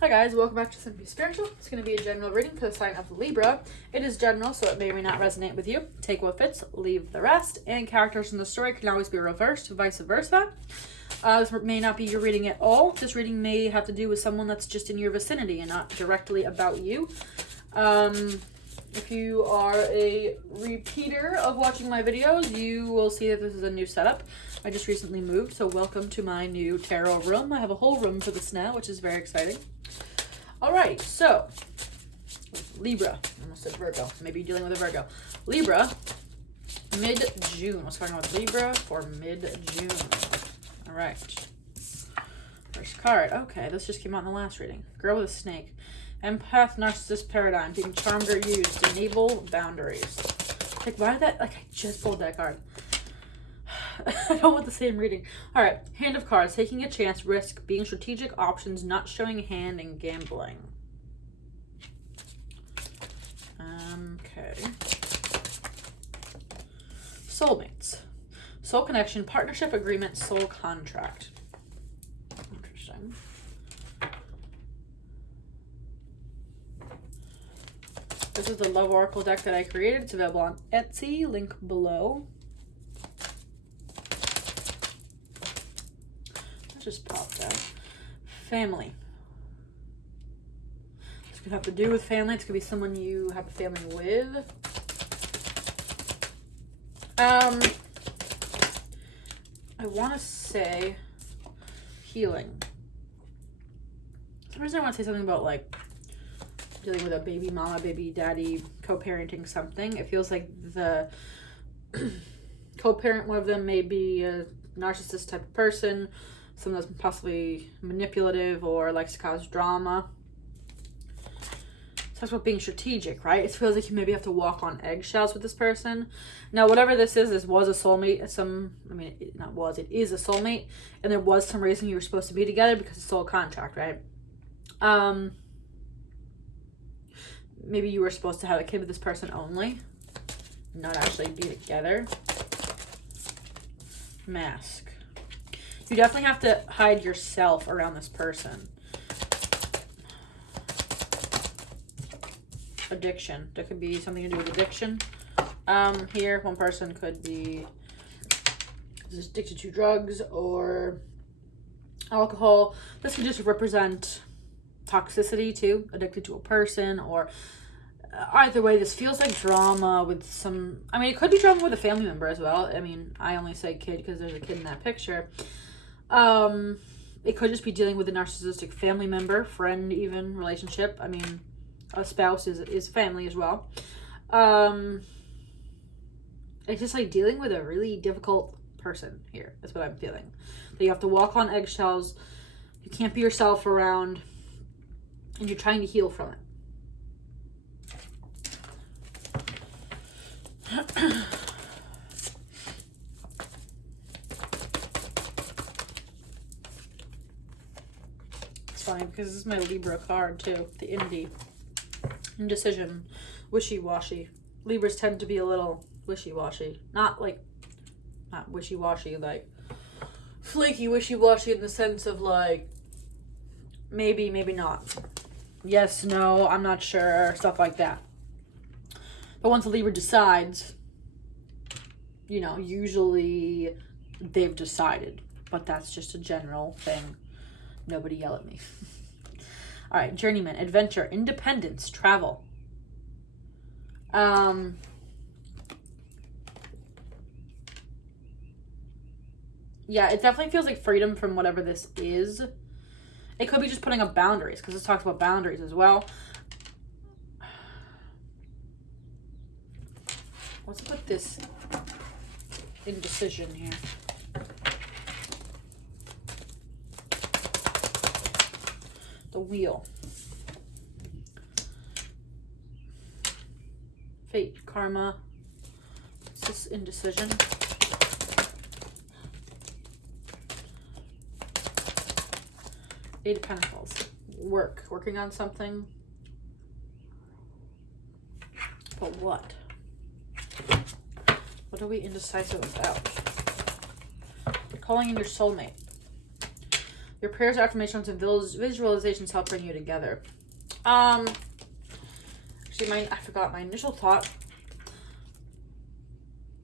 Hi guys, welcome back to Simply Spiritual. It's going to be a general reading for the sign of Libra. It is general, so it may or may not resonate with you. Take what fits, leave the rest, and characters in the story can always be reversed, vice versa. This may not be your reading at all. This reading may have to do with someone that's just in your vicinity and not directly about you. If you are a repeater of watching my videos, you will see that this is a new setup. I just recently moved, so welcome to my new tarot room. I have a whole room for this now, which is very exciting. Alright, so Libra, I almost said Virgo, maybe you're dealing with a Virgo. Libra, mid-June. What's going on with Libra for mid-June? Alright. First card. Okay, this just came out in the last reading. Girl with a snake. Empath, narcissist paradigm. Being charmed or used. Enable boundaries. Like, why did that? Like, I just pulled that card. I don't want the same reading. Alright, hand of cards. Taking a chance, risk, being strategic, options, not showing hand, and gambling. Okay. Soulmates. Soul connection, partnership, agreement, soul contract. Interesting. This is the Love Oracle deck that I created. It's available on Etsy, link below. Just pop that. Family. This could have to do with family. This could be someone you have a family with. I want to say healing. For some reason I want to say something about like dealing with a baby mama, baby daddy, co-parenting something. It feels like the co-parent, one of them may be a narcissist type of person. Someone that's possibly manipulative or likes to cause drama. Talks about being strategic, right? It feels like you maybe have to walk on eggshells with this person. Now, whatever this was a soulmate. It is a soulmate. And there was some reason you were supposed to be together because it's soul contract, right? Maybe you were supposed to have a kid with this person only. Not actually be together. Mask. You definitely have to hide yourself around this person. Addiction. There could be something to do with addiction. Here, one person could be just addicted to drugs or alcohol. This could just represent toxicity too. Addicted to a person, or either way, this feels like drama with some... I mean, it could be drama with a family member as well. I mean, I only say kid because there's a kid in that picture. It could just be dealing with a narcissistic family member, friend, even relationship. I mean, a spouse is family as well. It's just like dealing with a really difficult person here. That's what I'm feeling. That you have to walk on eggshells. You can't be yourself around, and you're trying to heal from it. Fine, because this is my Libra card too, the indecision, wishy-washy. Libras tend to be a little wishy-washy, not wishy-washy, like flaky wishy-washy in the sense of like maybe not, yes, no, I'm not sure, stuff like that. But once a Libra decides, you know, usually they've decided, but that's just a general thing. Nobody yell at me. All right, journeyman, adventure, independence, travel. Yeah, it definitely feels like freedom from whatever this is. It could be just putting up boundaries, because this talks about boundaries as well. What's up with this indecision here? The wheel. Fate, karma. What's this indecision? Eight of Pentacles. Working on something. But what? What are we indecisive about? Calling in your soulmate. Your prayers, affirmations, and visualizations help bring you together. Actually, I forgot my initial thought.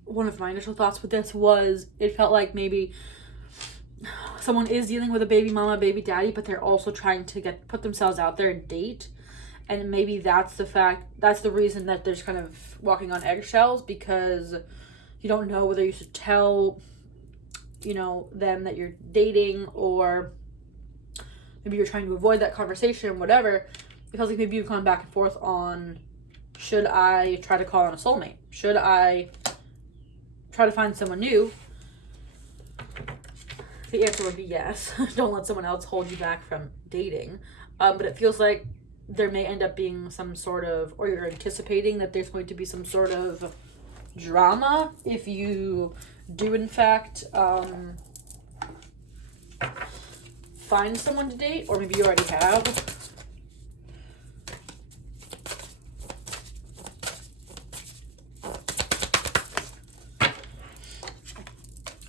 One of my initial thoughts with this was it felt like maybe someone is dealing with a baby mama, baby daddy, but they're also trying to put themselves out there and date. And maybe that's the reason that they're just kind of walking on eggshells, because you don't know whether you should tell, you know, them that you're dating, or maybe you're trying to avoid that conversation, whatever. It feels like maybe you've gone back and forth on, should I try to call on a soulmate? Should I try to find someone new? The answer would be yes. Don't let someone else hold you back from dating. But it feels like there may end up being some sort of, or you're anticipating that there's going to be some sort of drama if you do in fact find someone to date, or maybe you already have.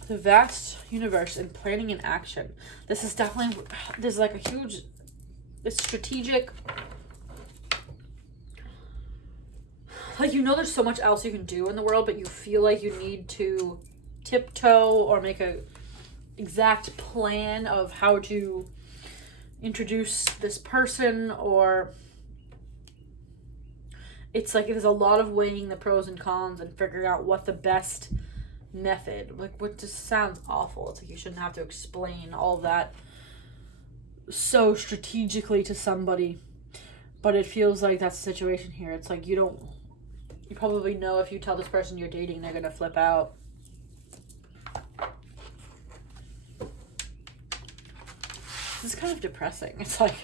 The vast universe and planning and action. This is definitely, there's like a huge, it's strategic. Like, you know, there's so much else you can do in the world, but you feel like you need to tiptoe or make a exact plan of how to introduce this person, or it's like there's a lot of weighing the pros and cons and figuring out what the best method, like, what just sounds awful. It's like you shouldn't have to explain all that so strategically to somebody, but it feels like that's the situation here. It's like you probably know if you tell this person you're dating, they're gonna flip out. This is kind of depressing. It's like,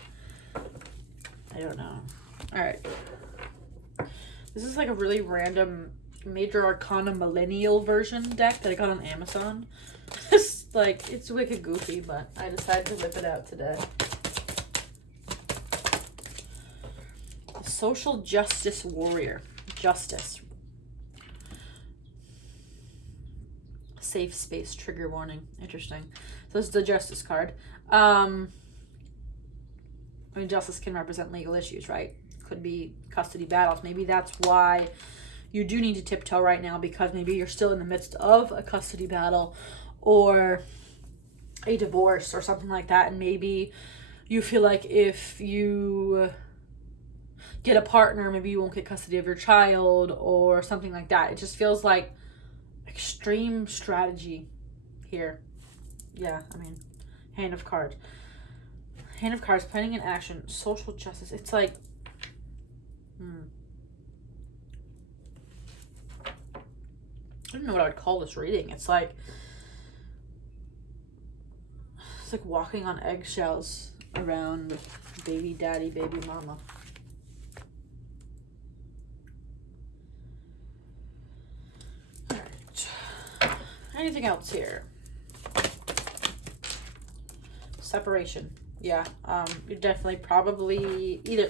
I don't know. All right, this is like a really random Major Arcana Millennial version deck that I got on Amazon. It's like, it's wicked goofy, but I decided to whip it out today. Social Justice Warrior. Justice. Safe space. Trigger warning. Interesting. So this is the Justice card. I mean, justice can represent legal issues, right? Could be custody battles. Maybe that's why you do need to tiptoe right now, because maybe you're still in the midst of a custody battle or a divorce or something like that. And maybe you feel like if you get a partner, maybe you won't get custody of your child or something like that. It just feels like extreme strategy here. Yeah, I mean, Hand of Cards. Hand of Cards, planning and action, social justice. It's like, I don't know what I would call this reading. It's like walking on eggshells around baby daddy, baby mama. All right. Anything else here? Separation. Yeah. You're definitely probably either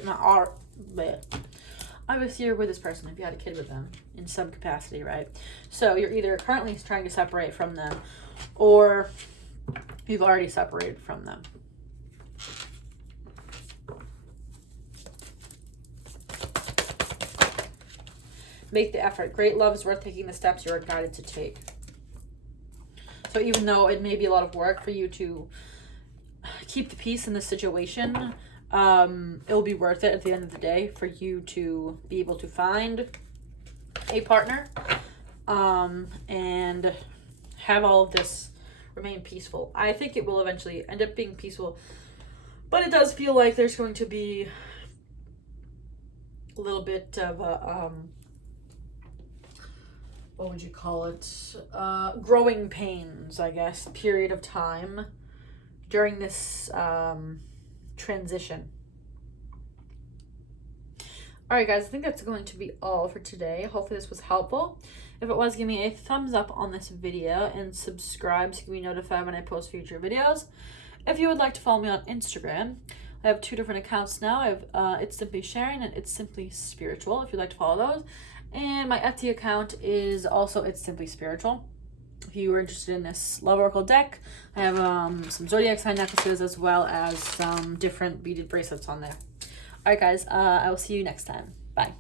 obviously you're with this person if you had a kid with them in some capacity, right? So you're either currently trying to separate from them, or you've already separated from them. Make the effort. Great love is worth taking the steps you are guided to take. So even though it may be a lot of work for you to keep the peace in this situation, it'll be worth it at the end of the day for you to be able to find a partner and have all of this remain peaceful. I think it will eventually end up being peaceful, but it does feel like there's going to be a little bit of a what would you call it, growing pains, I guess, period of time during this transition. All right, guys, I think that's going to be all for today. Hopefully this was helpful. If it was, give me a thumbs up on this video and subscribe so you can be notified when I post future videos. If you would like to follow me on Instagram, I have 2 different accounts now. I have It's Simply Sharing and It's Simply Spiritual, if you'd like to follow those. And my Etsy account is also It's Simply Spiritual. if you are interested in this love oracle deck. I have some zodiac sign necklaces as well as some different beaded bracelets on there. All right, guys, I will see you next time. Bye.